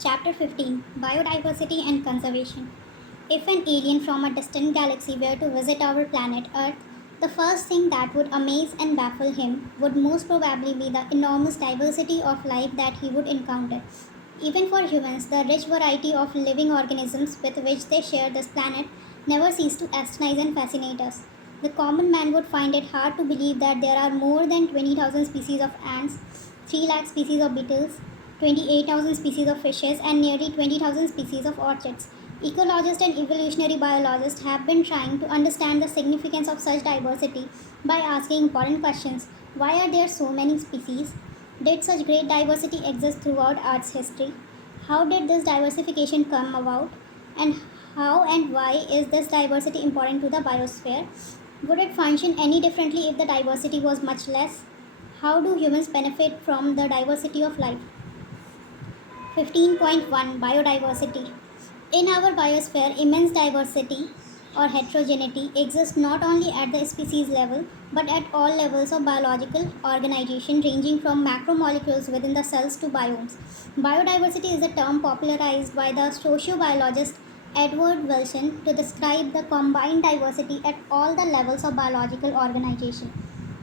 Chapter 15, Biodiversity and Conservation. If an alien from a distant galaxy were to visit our planet Earth, the first thing that would amaze and baffle him would most probably be the enormous diversity of life that he would encounter. Even for humans, the rich variety of living organisms with which they share this planet never cease to astonize and fascinate us. The common man would find it hard to believe that there are more than 20,000 species of ants, 3 lakh species of beetles, 28,000 species of fishes, and nearly 20,000 species of orchids. Ecologists and evolutionary biologists have been trying to understand the significance of such diversity by asking important questions. Why are there so many species? Did such great diversity exist throughout Earth's history? How did this diversification come about? And how and why is this diversity important to the biosphere? Would it function any differently if the diversity was much less? How do humans benefit from the diversity of life? 15.1 Biodiversity. In our biosphere, immense diversity or heterogeneity exists not only at the species level but at all levels of biological organization, ranging from macromolecules within the cells to biomes. Biodiversity is a term popularized by the sociobiologist Edward Wilson to describe the combined diversity at all the levels of biological organization.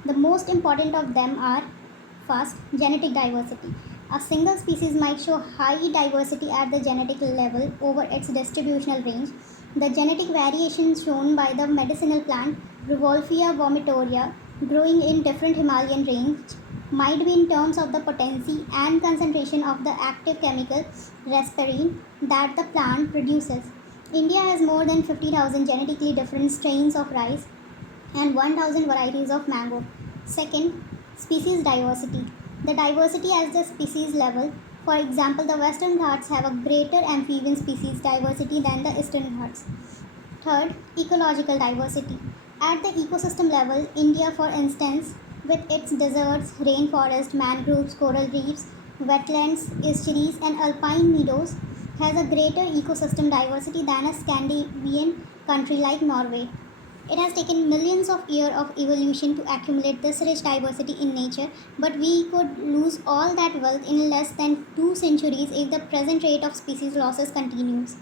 The most important of them are: first, genetic diversity. A single species might show high diversity at the genetic level over its distributional range. The genetic variations shown by the medicinal plant Revolvia vomitoria growing in different Himalayan range might be in terms of the potency and concentration of the active chemical rasparin that the plant produces. India has more than 50,000 genetically different strains of rice and 1,000 varieties of mango. Second, species diversity. The diversity at the species level. For example, the Western Ghats have a greater amphibian species diversity than the Eastern Ghats. Third, ecological diversity. At the ecosystem level, India, for instance, with its deserts, rainforest, mangroves, coral reefs, wetlands, estuaries, and alpine meadows, has a greater ecosystem diversity than a Scandinavian country like Norway. It has taken millions of years of evolution to accumulate this rich diversity in nature, but we could lose all that wealth in less than 2 centuries if the present rate of species losses continues.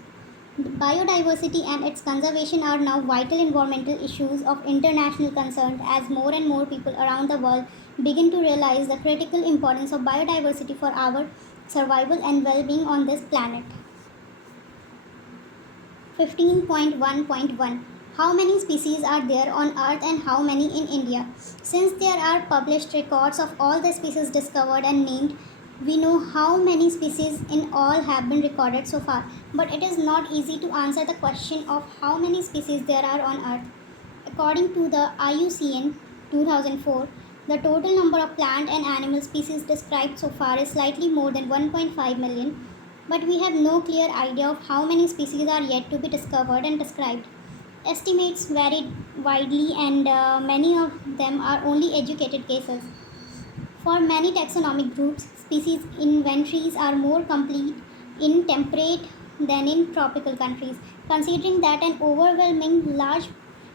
Biodiversity and its conservation are now vital environmental issues of international concern as more and more people around the world begin to realize the critical importance of biodiversity for our survival and well-being on this planet. 15.1.1 How many species are there on Earth and how many in India? Since there are published records of all the species discovered and named, we know how many species in all have been recorded so far, but it is not easy to answer the question of how many species there are on Earth. According to the IUCN 2004, the total number of plant and animal species described so far is slightly more than 1.5 million, but we have no clear idea of how many species are yet to be discovered and described. Estimates vary widely, and many of them are only educated guesses. For many taxonomic groups, species inventories are more complete in temperate than in tropical countries, considering that an overwhelming large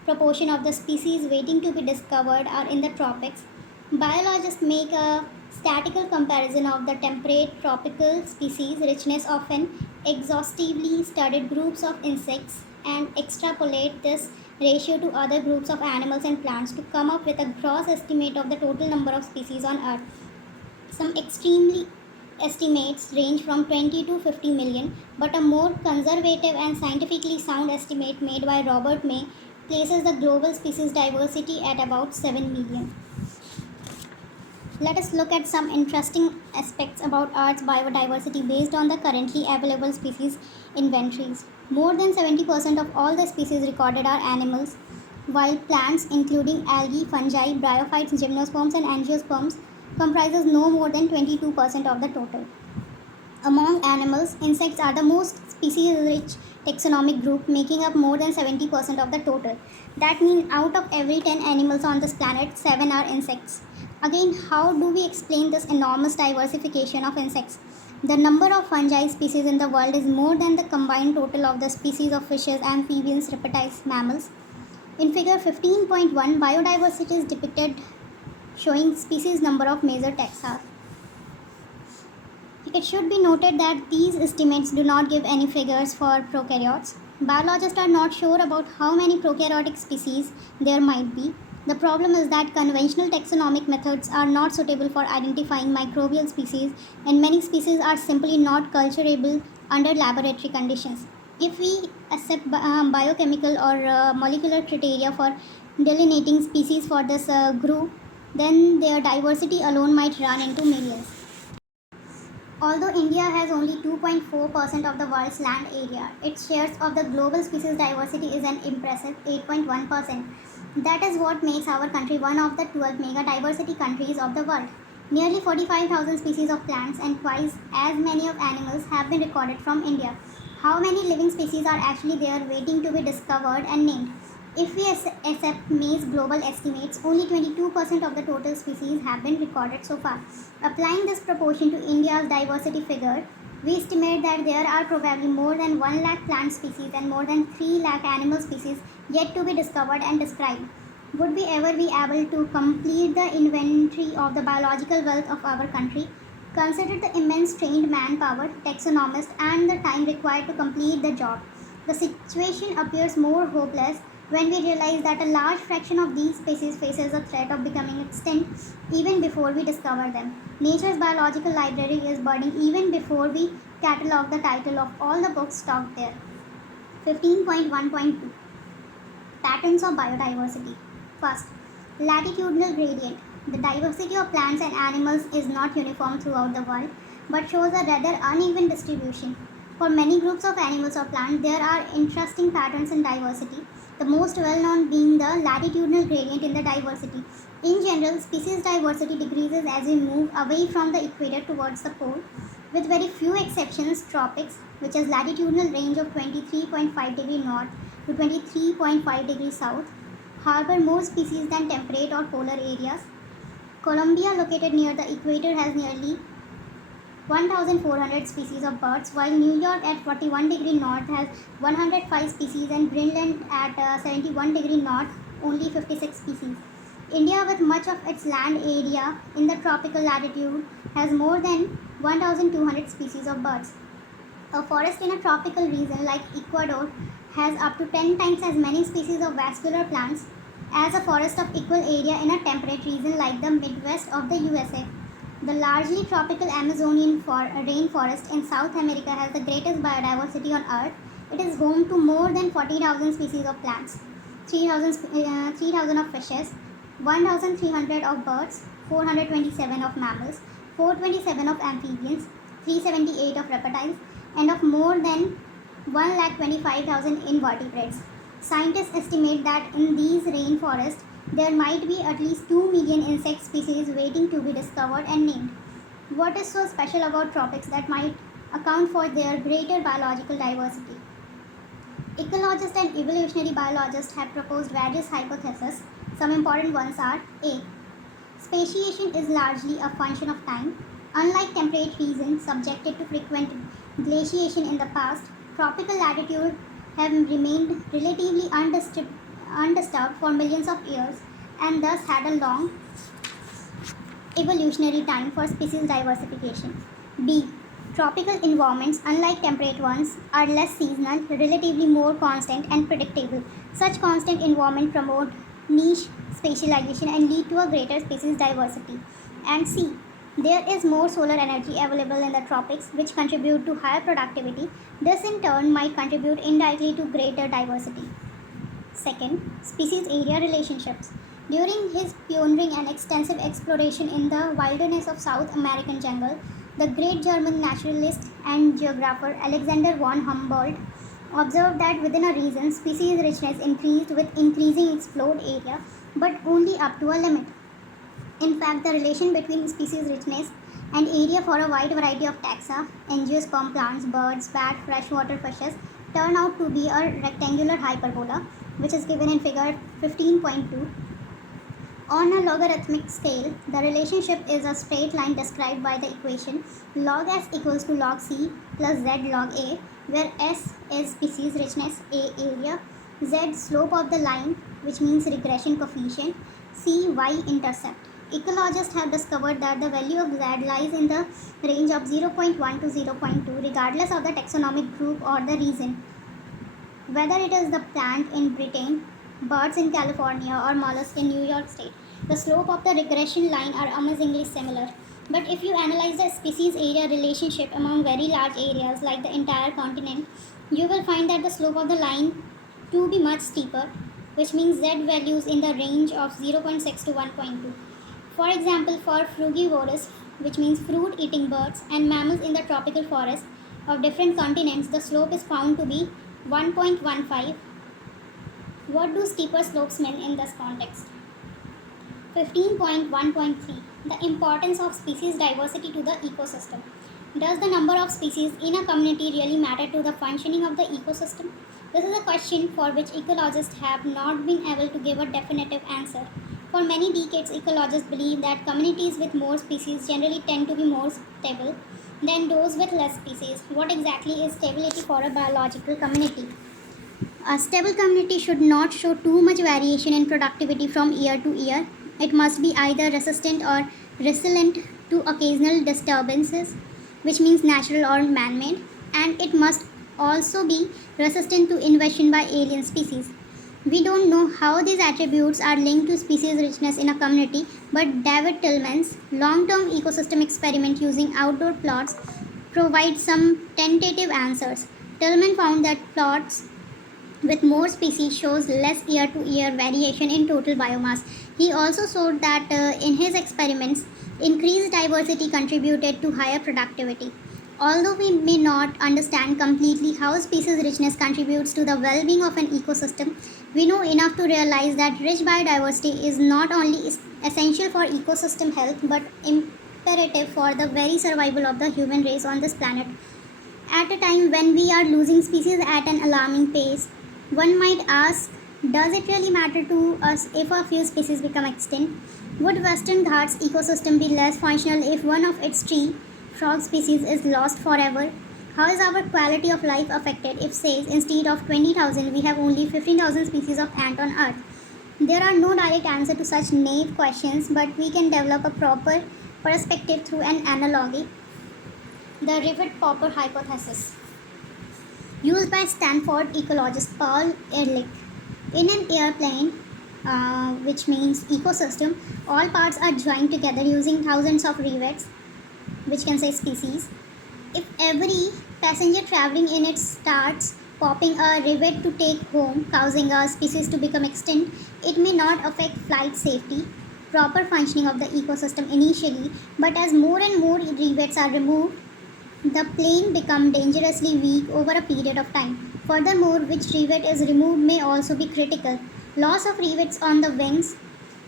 proportion of the species waiting to be discovered are in the tropics. Biologists make a statistical comparison of the temperate tropical species richness of an exhaustively studied groups of insects and extrapolate this ratio to other groups of animals and plants to come up with a gross estimate of the total number of species on Earth. Some extremely estimates range from 20 to 50 million, but a more conservative and scientifically sound estimate made by Robert May places the global species diversity at about 7 million. Let us look at some interesting aspects about Earth's biodiversity based on the currently available species inventories. More than 70% of all the species recorded are animals, while plants including algae, fungi, bryophytes, gymnosperms and angiosperms comprises no more than 22% of the total. Among animals, insects are the most species-rich taxonomic group, making up more than 70% of the total. That means out of every 10 animals on this planet, 7 are insects. Again, how do we explain this enormous diversification of insects? The number of fungi species in the world is more than the combined total of the species of fishes, amphibians, reptiles, mammals. In figure 15.1, biodiversity is depicted showing species number of major taxa. It should be noted that these estimates do not give any figures for prokaryotes. Biologists are not sure about how many prokaryotic species there might be. The problem is that conventional taxonomic methods are not suitable for identifying microbial species, and many species are simply not culturable under laboratory conditions. If we accept biochemical or molecular criteria for delineating species for this group, then their diversity alone might run into millions. Although India has only 2.4% of the world's land area, its share of the global species diversity is an impressive 8.1%. That is what makes our country one of the 12 mega diversity countries of the world. Nearly 45,000 species of plants and twice as many of animals have been recorded from India. How many living species are actually there waiting to be discovered and named? If we accept May's global estimates, only 22% of the total species have been recorded so far. Applying this proportion to India's diversity figure, we estimate that there are probably more than 1 lakh plant species and more than 3 lakh animal species yet to be discovered and described. Would we ever be able to complete the inventory of the biological wealth of our country? Consider the immense trained manpower, taxonomists, and the time required to complete the job. The situation appears more hopeless when we realize that a large fraction of these species faces a threat of becoming extinct even before we discover them. Nature's biological library is burning even before we catalog the title of all the books stocked there. 15.1.2 Patterns of Biodiversity. First, latitudinal gradient. The diversity of plants and animals is not uniform throughout the world but shows a rather uneven distribution. For many groups of animals or plants, there are interesting patterns in diversity, the most well known being the latitudinal gradient in the diversity. In general, species diversity decreases as we move away from the equator towards the pole, with very few exceptions. Tropics, which has latitudinal range of 23.5 degree north to 23.5 degree south, harbor more species than temperate or polar areas. Colombia, located near the equator, has nearly 1,400 species of birds, while New York at 41 degree north has 105 species and Greenland at 71 degree north only 56 species. India, with much of its land area in the tropical latitude, has more than 1,200 species of birds. A forest in a tropical region like Ecuador has up to 10 times as many species of vascular plants as a forest of equal area in a temperate region like the Midwest of the USA. The largely tropical Amazonian rainforest in South America has the greatest biodiversity on Earth. It is home to more than 40,000 species of plants, 3,000 of fishes, 1,300 of birds, 427 of mammals, 427 of amphibians, 378 of reptiles, and of more than 1,25,000 invertebrates. Scientists estimate that in these rainforests, there might be at least 2 million insect species waiting to be discovered and named. What is so special about tropics that might account for their greater biological diversity? Ecologists and evolutionary biologists have proposed various hypotheses. Some important ones are A. Speciation is largely a function of time. Unlike temperate regions subjected to frequent glaciation in the past, tropical latitudes have remained relatively undisturbed for millions of years and thus had a long evolutionary time for species diversification. B. Tropical environments, unlike temperate ones, are less seasonal, relatively more constant and predictable. Such constant environment promote niche specialization and lead to a greater species diversity. And C. There is more solar energy available in the tropics, which contribute to higher productivity. This in turn might contribute indirectly to greater diversity. Second, species area relationships. During his pioneering and extensive exploration in the wilderness of South American jungle, the great German naturalist and geographer Alexander von Humboldt observed that within a region, species richness increased with increasing explored area, but only up to a limit. In fact, the relation between species richness and area for a wide variety of taxa, angiosperm plants, birds, bat, freshwater fishes, turn out to be a rectangular hyperbola, which is given in figure 15.2. On a logarithmic scale, the relationship is a straight line described by the equation log s equals to log c plus z log a, where s is species richness, a area, z slope of the line, which means regression coefficient, c y intercept. ecologists have discovered that the value of Z lies in the range of zero point 0.1 to zero point 0.2, regardless of the taxonomic group or the region. Whether it is the plant in Britain, birds in California, or mollusks in New York State, the slope of the regression line are amazingly similar. But if you analyze the species area relationship among very large areas like the entire continent, you will find that the slope of the line to be much steeper, which means Z values in the range of zero point 0.6 to 1.2. For example, for frugivorous, which means fruit eating birds, and mammals in the tropical forest of different continents, the slope is found to be 1.15. What do steeper slopes mean in this context? 15.1.3. The importance of species diversity to the ecosystem. Does the number of species in a community really matter to the functioning of the ecosystem? This is a question for which ecologists have not been able to give a definitive answer. For many decades, ecologists believe that communities with more species generally tend to be more stable than those with less species. What exactly is stability for a biological community? A stable community should not show too much variation in productivity from year to year. It must be either resistant or resilient to occasional disturbances, which means natural or man made, and it must also be resistant to invasion by alien species. We don't know how these attributes are linked to species richness in a community, but David Tillman's long term ecosystem experiment using outdoor plots provides some tentative answers. Tillman found that plots with more species shows less year to year variation in total biomass. He also showed that in his experiments, increased diversity contributed to higher productivity. Although we may not understand completely how species richness contributes to the well being of an ecosystem, we know enough to realize that rich biodiversity is not only essential for ecosystem health but imperative for the very survival of the human race on this planet. At a time when we are losing species at an alarming pace, one might ask, does it really matter to us if a few species become extinct? Would Western Ghats ecosystem be less functional if one of its tree frog species is lost forever? How is our quality of life affected if, say, instead of 20,000 we have only 15,000 species of ant on Earth? There are no direct answers to such naive questions, but we can develop a proper perspective through an analogy, the rivet popper hypothesis, used by Stanford ecologist Paul Ehrlich. In an airplane, which means ecosystem, all parts are joined together using thousands of rivets, which can say species. If every passenger traveling in it starts popping a rivet to take home, causing a species to become extinct, it may not affect flight safety, proper functioning of the ecosystem initially, but as more and more rivets are removed, the plane becomes dangerously weak over a period of time. Furthermore, which rivet is removed may also be critical. Loss of rivets on the wings,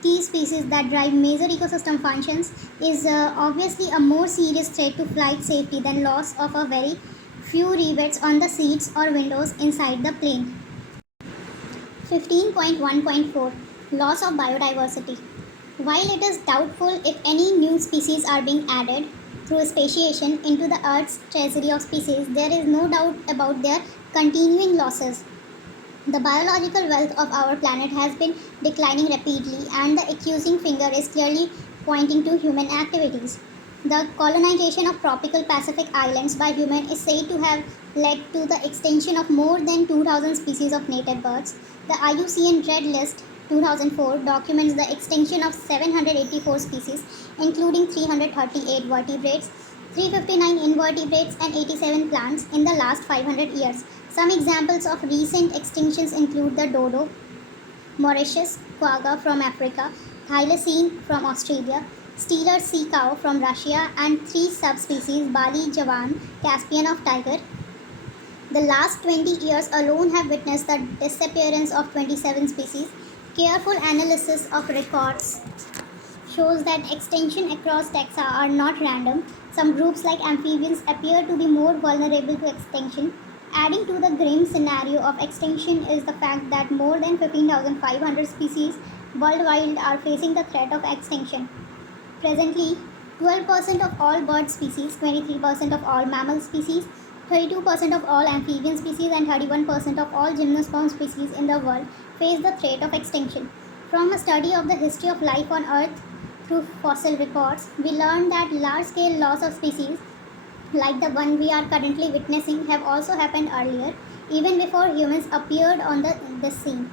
key species that drive major ecosystem functions, is obviously a more serious threat to flight safety than loss of a very few rivets on the seats or windows inside the plane. 15.1.4 Loss of biodiversity. While it is doubtful if any new species are being added through speciation into the Earth's treasury of species, there is no doubt about their continuing losses. The biological wealth of our planet has been declining rapidly, and the accusing finger is clearly pointing to human activities. The colonization of tropical Pacific islands by humans is said to have led to the extinction of more than 2,000 species of native birds. The IUCN Red List 2004 documents the extinction of 784 species, including 338 vertebrates, 359 invertebrates, and 87 plants in the last 500 years. Some examples of recent extinctions include the dodo, Mauritius, quagga from Africa, thylacine from Australia, Steller sea cow from Russia, and 3 subspecies Bali javan, Caspian of tiger. The last 20 years alone have witnessed the disappearance of 27 species. Careful analysis of records shows that extinction across taxa are not random. Some groups like amphibians appear to be more vulnerable to extinction. Adding to the grim scenario of extinction is the fact that more than 15,500 species worldwide are facing the threat of extinction. Presently, 12% of all bird species, 23% of all mammal species, 32% of all amphibian species, and 31% of all gymnosperm species in the world face the threat of extinction. From a study of the history of life on Earth to fossil records, we learn that large-scale loss of species, like the one we are currently witnessing, have also happened earlier, even before humans appeared on the scene.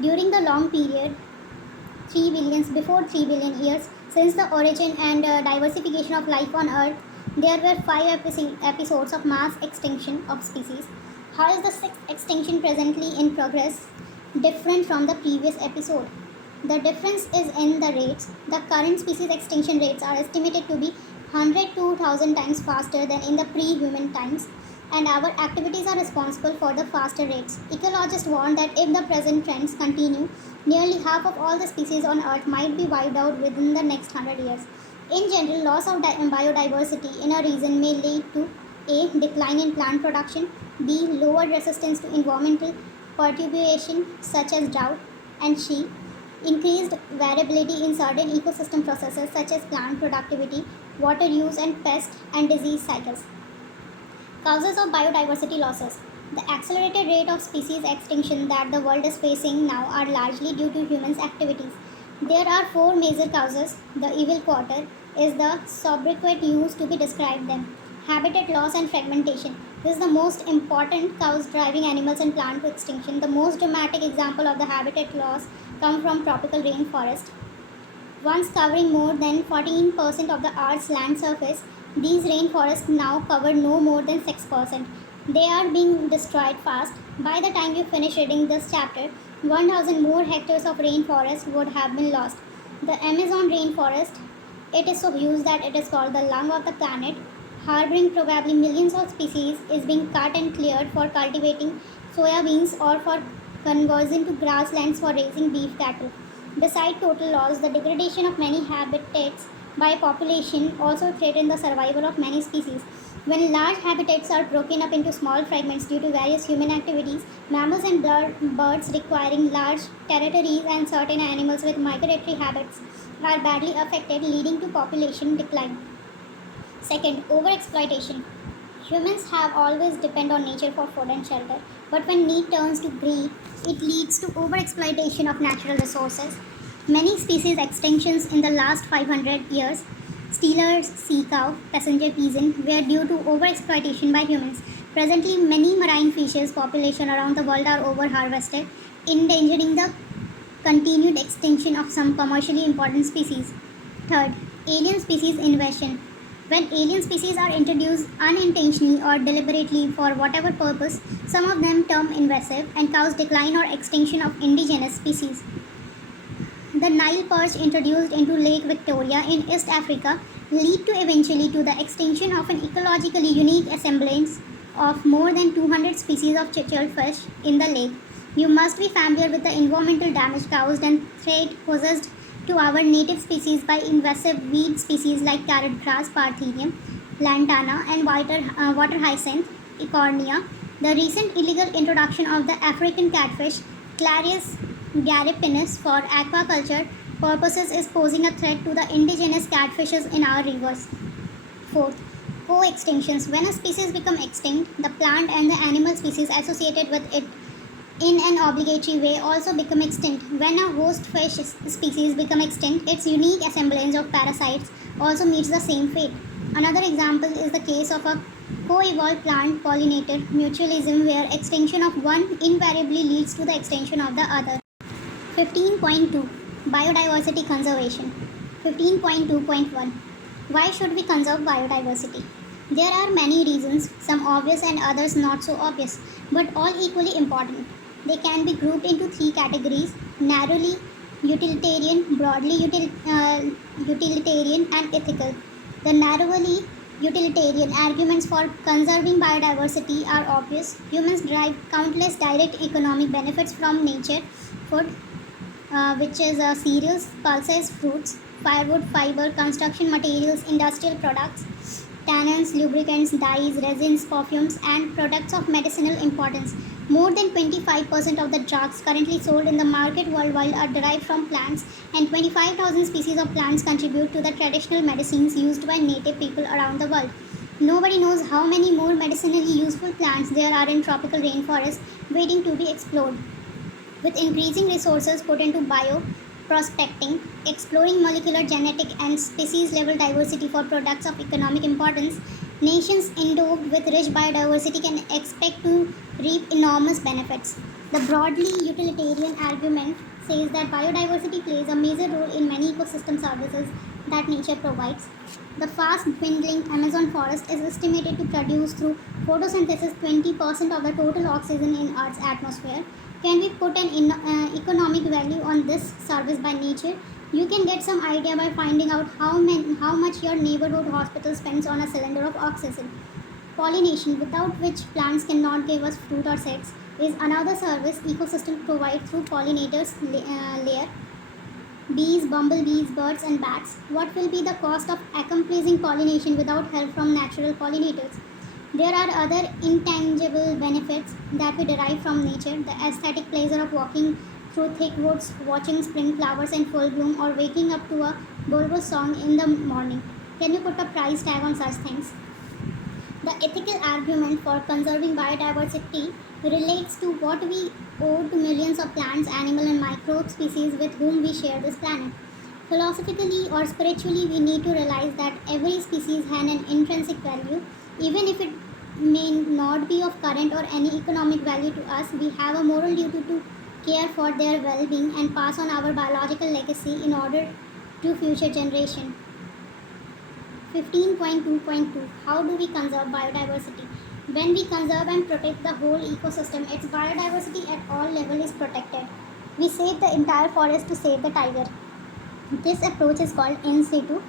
During the long period, 3 billion years since the origin and diversification of life on Earth, there were five episodes of mass extinction of species. How is the sixth extinction presently in progress different from the previous episode? The difference is in the rates. The current species extinction rates are estimated to be 100 to 1000 times faster than in the pre-human times, and our activities are responsible for the faster rates. Ecologists warn that if the present trends continue, nearly half of all the species on Earth might be wiped out within the next 100 years. In general, loss of biodiversity in a region may lead to A. Decline in plant production, B. Lower resistance to environmental perturbation such as drought, and C. Increased variability in certain ecosystem processes such as plant productivity, water use, and pest and disease cycles. Causes of biodiversity losses. The accelerated rate of species extinction that the world is facing now are largely due to humans' activities. There are four major causes. The evil quarter is the sobriquet used to be describe them. Habitat loss and fragmentation. This is the most important cause driving animals and plant to extinction. The most dramatic example of the habitat loss come from tropical rainforest. Once covering more than 14% of the Earth's land surface, these rainforests now cover no more than 6%. They are being destroyed fast. By the time you finish reading this chapter, 1000 more hectares of rainforest would have been lost. The Amazon rainforest, it is so huge that it is called the lung of the planet, harboring probably millions of species, is being cut and cleared for cultivating soya beans or for conversion to grasslands for raising beef cattle. Beside total loss, the degradation of many habitats by population also threaten the survival of many species. When large habitats are broken up into small fragments due to various human activities, mammals and birds requiring large territories and certain animals with migratory habits are badly affected, leading to population decline. Second, overexploitation. Humans have always depended on nature for food and shelter, but when need turns to greed, it leads to overexploitation of natural resources. Many species extinctions in the last 500 years, steelers, sea cow, passenger pigeon, were due to overexploitation by humans. Presently, many marine fishes population around the world are overharvested, endangering the continued extinction of some commercially important species. Third, alien species invasion. When alien species are introduced unintentionally or deliberately for whatever purpose, some of them turn invasive and cause decline or extinction of indigenous species. The Nile perch introduced into Lake Victoria in East Africa lead to eventually to the extinction of an ecologically unique assemblage of more than 200 species of chichard fish in the lake. You must be familiar with the environmental damage caused and threat posed to our native species by invasive weed species like carrot grass, parthenium, lantana, and water hyacinth, Ecornia. The recent illegal introduction of the African catfish, Clarius garipinus, for aquaculture purposes is posing a threat to the indigenous catfishes in our rivers. Fourth, co-extinctions. When a species becomes extinct, the plant and the animal species associated with it in an obligatory way also become extinct. When a host fish species become extinct, its unique assemblage of parasites also meets the same fate. Another example is the case of a co-evolved plant pollinator mutualism, where extinction of one invariably leads to the extinction of the other. 15.2 Biodiversity Conservation. 15.2.1 Why should we conserve biodiversity? There are many reasons, some obvious and others not so obvious, but all equally important. They can be grouped into three categories: narrowly utilitarian, broadly utilitarian, and ethical. The narrowly utilitarian arguments for conserving biodiversity are obvious. Humans derive countless direct economic benefits from nature: food, which is cereals, pulses, fruits, firewood, fiber, construction materials, industrial products, tannins, lubricants, dyes, resins, perfumes, and products of medicinal importance. More than 25% of the drugs currently sold in the market worldwide are derived from plants, and 25,000 species of plants contribute to the traditional medicines used by native people around the world. Nobody knows how many more medicinally useful plants there are in tropical rainforests waiting to be explored. With increasing resources put into bioprospecting, Exploring molecular, genetic, and species level diversity for products of economic importance, nations endowed with rich biodiversity can expect to reap enormous benefits. The broadly utilitarian argument says that biodiversity plays a major role in many ecosystem services that nature provides. The fast dwindling Amazon forest is estimated to produce through photosynthesis 20% of the total oxygen in Earth's atmosphere. Can we put an economic value on this service by nature? You can get some idea by finding out how much your neighborhood hospital spends on a cylinder of oxygen. Pollination, without which plants cannot give us fruit or seeds, is another service ecosystem provide through pollinators layer. Bees, bumblebees, birds, and bats. What will be the cost of accomplishing pollination without help from natural pollinators? There are other intangible benefits that we derive from nature: the aesthetic pleasure of walking through thick woods, watching spring flowers in full bloom, or waking up to a bulbous song in the morning. Can you put a price tag on such things? The ethical argument for conserving biodiversity relates to what we owe to millions of plants, animal, and microbe species with whom we share this planet. Philosophically or spiritually, we need to realize that every species has an intrinsic value. Even if it may not be of current or any economic value to us, we have a moral duty to care for their well being and pass on our biological legacy in order to future generations. 15.2.2 How do we conserve biodiversity? When we conserve and protect the whole ecosystem, its biodiversity at all levels is protected. We save the entire forest to save the tiger. This approach is called in situ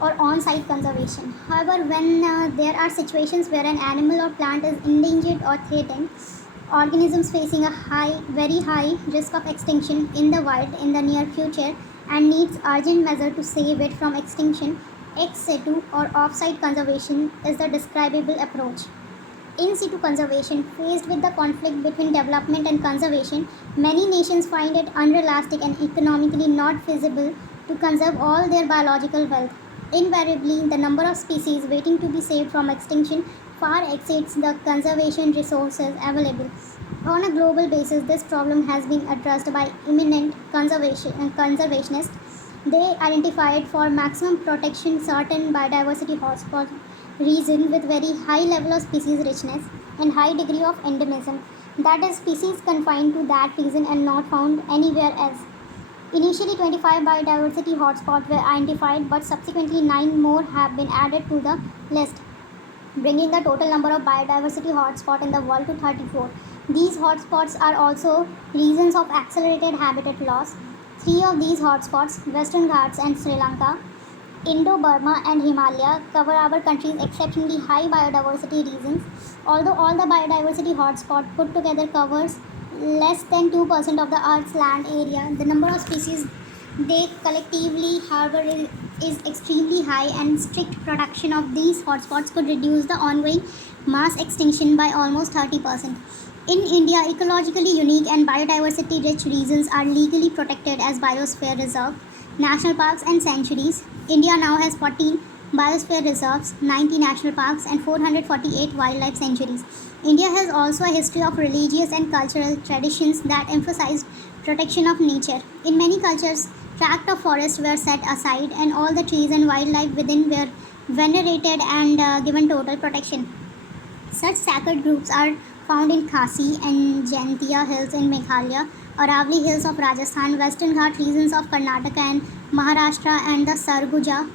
or on site conservation. However, when there are situations where an animal or plant is endangered or threatened, organisms facing a very high risk of extinction in the wild in the near future and needs urgent measure to save it from extinction, ex situ or off-site conservation is the describable approach. In situ conservation, faced with the conflict between development and conservation, many nations find it unrealistic and economically not feasible to conserve all their biological wealth. Invariably, the number of species waiting to be saved from extinction far exceeds the conservation resources available. On a global basis, this problem has been addressed by eminent conservationists. They identified for maximum protection certain biodiversity hotspots regions with very high level of species richness and high degree of endemism, that is, species confined to that region and not found anywhere else. Initially 25 biodiversity hotspots were identified, but subsequently 9 more have been added to the list, bringing the total number of biodiversity hotspots in the world to 34. These hotspots are also regions of accelerated habitat loss. 3 of these hotspots, Western Ghats and Sri Lanka, Indo-Burma and Himalaya, cover our country's exceptionally high biodiversity regions. Although all the biodiversity hotspots put together covers less than 2% of the Earth's land area, the number of species they collectively harbor is extremely high, and strict protection of these hotspots could reduce the ongoing mass extinction by almost 30%. In India, ecologically unique and biodiversity rich regions are legally protected as biosphere reserve, national parks and sanctuaries. India now has 14 biosphere reserves, 90 national parks and 448 wildlife sanctuaries. India has also a history of religious and cultural traditions that emphasized protection of nature. In many cultures, tracts of forest were set aside and all the trees and wildlife within were venerated and given total protection. Such sacred groups are found in Khasi and Jaintia hills in Meghalaya, Aravalli hills of Rajasthan, Western Ghat regions of Karnataka and Maharashtra, and the Sarguja,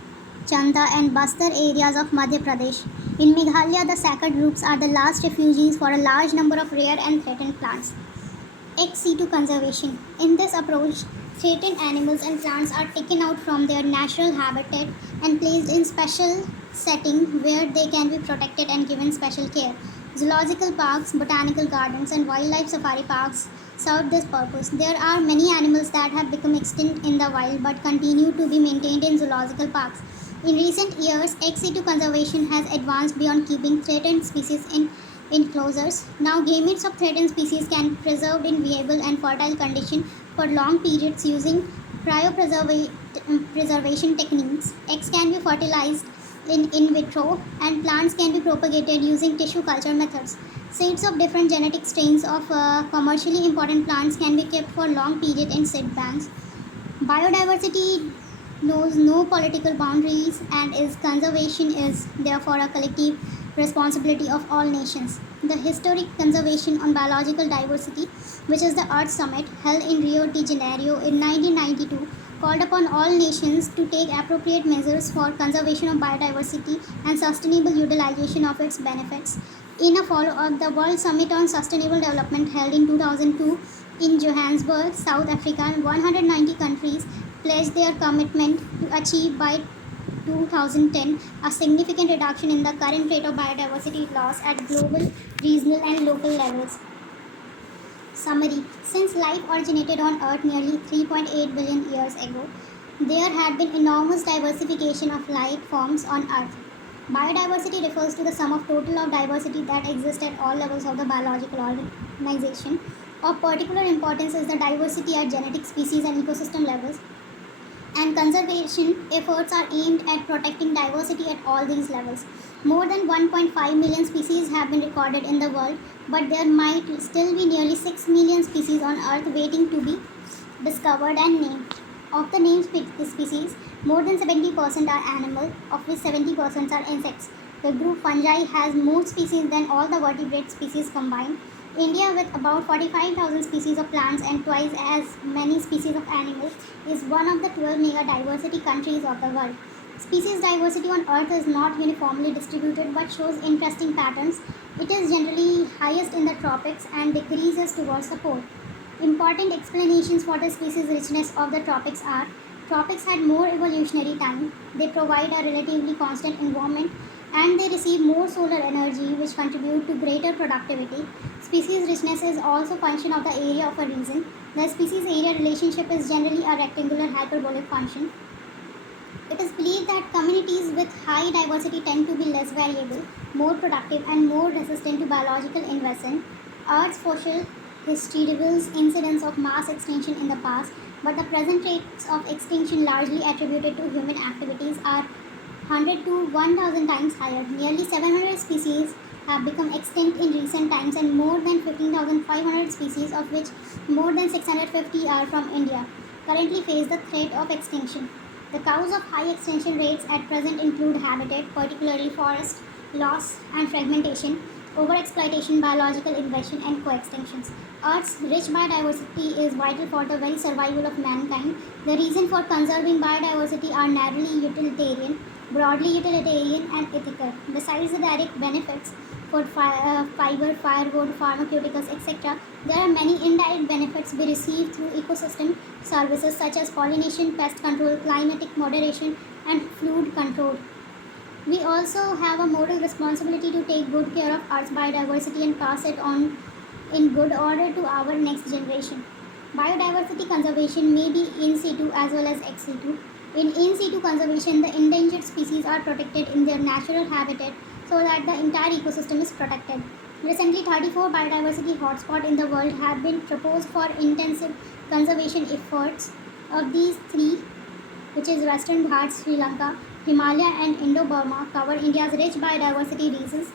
Chanda and Bastar areas of Madhya Pradesh. In Meghalaya, the sacred groups are the last refuges for a large number of rare and threatened plants. Ex situ conservation. In this approach, threatened animals and plants are taken out from their natural habitat and placed in special setting where they can be protected and given special care. Zoological parks, botanical gardens, and wildlife safari parks serve this purpose. There are many animals that have become extinct in the wild but continue to be maintained in zoological parks. In recent years, ex situ conservation has advanced beyond keeping threatened species in enclosures. Now, gametes of threatened species can be preserved in viable and fertile condition for long periods using cryopreservation techniques. Eggs can be fertilized in vitro, and plants can be propagated using tissue culture methods. Seeds of different genetic strains of commercially important plants can be kept for long period in seed banks. Biodiversity knows no political boundaries and its conservation is therefore a collective responsibility of all nations. The historic Conservation on Biological Diversity, which is the Earth Summit held in Rio de Janeiro in 1992, called upon all nations to take appropriate measures for conservation of biodiversity and sustainable utilization of its benefits. In a follow up, the World Summit on Sustainable Development held in 2002 in Johannesburg, South Africa, 190 countries pledged their commitment to achieve by 2010 a significant reduction in the current rate of biodiversity loss at global, regional, and local levels. Summary: since life originated on Earth nearly 3.8 billion years ago, there had been enormous diversification of life forms on Earth. Biodiversity refers to the sum of total of diversity that exists at all levels of the biological organization. Of particular importance is the diversity at genetic, species, and ecosystem levels, and conservation efforts are aimed at protecting diversity at all these levels. More than 1.5 million species have been recorded in the world, but there might still be nearly 6 million species on Earth waiting to be discovered and named. Of the named species, more than 70% are animal, of which 70% are insects. The group fungi has more species than all the vertebrate species combined. India, with about 45,000 species of plants and twice as many species of animals, is one of the 12 mega diversity countries of the world. Species diversity on Earth is not uniformly distributed but shows interesting patterns. It is generally highest in the tropics and decreases towards the pole. Important explanations for the species richness of the tropics are: tropics had more evolutionary time, they provide a relatively constant environment, and they receive more solar energy which contribute to greater productivity. Species richness is also function of the area of a region. The species area relationship is generally a rectangular hyperbolic function. It is believed that communities with high diversity tend to be less variable, more productive, and more resistant to biological invasion. Earth's fossil history reveals incidents of mass extinction in the past, but the present rates of extinction largely attributed to human activities are 100 to 1000 times higher. Nearly 700 species have become extinct in recent times, and more than 15,500 species, of which more than 650 are from India, currently face the threat of extinction. The causes of high extinction rates at present include habitat, particularly forest loss and fragmentation, overexploitation, biological invasion, and co-extinctions. Earth's rich biodiversity is vital for the very survival of mankind. The reasons for conserving biodiversity are narrowly utilitarian, broadly utilitarian, and ethical. Besides the direct benefits for fiber, firewood, pharmaceuticals, etc., there are many indirect benefits we receive through ecosystem services such as pollination, pest control, climatic moderation, and flood control. We also have a moral responsibility to take good care of Earth's biodiversity and pass it on in good order to our next generation. Biodiversity conservation may be in situ as well as ex situ. In situ conservation, the endangered species are protected in their natural habitat so that the entire ecosystem is protected. Recently, 34 biodiversity hotspots in the world have been proposed for intensive conservation efforts. Of these, three, which is Western Ghats, Sri Lanka, Himalaya, and Indo-Burma, cover India's rich biodiversity regions.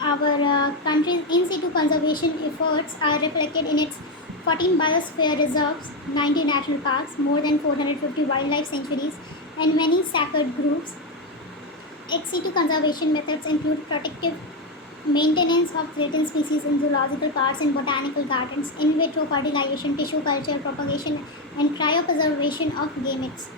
Our country's in situ conservation efforts are reflected in its 14 biosphere reserves, 90 national parks, more than 450 wildlife sanctuaries, and many sacred groups. Ex situ conservation methods include protective maintenance of threatened species in zoological parks and botanical gardens, in vitro fertilization, tissue culture, propagation, and cryopreservation of gametes.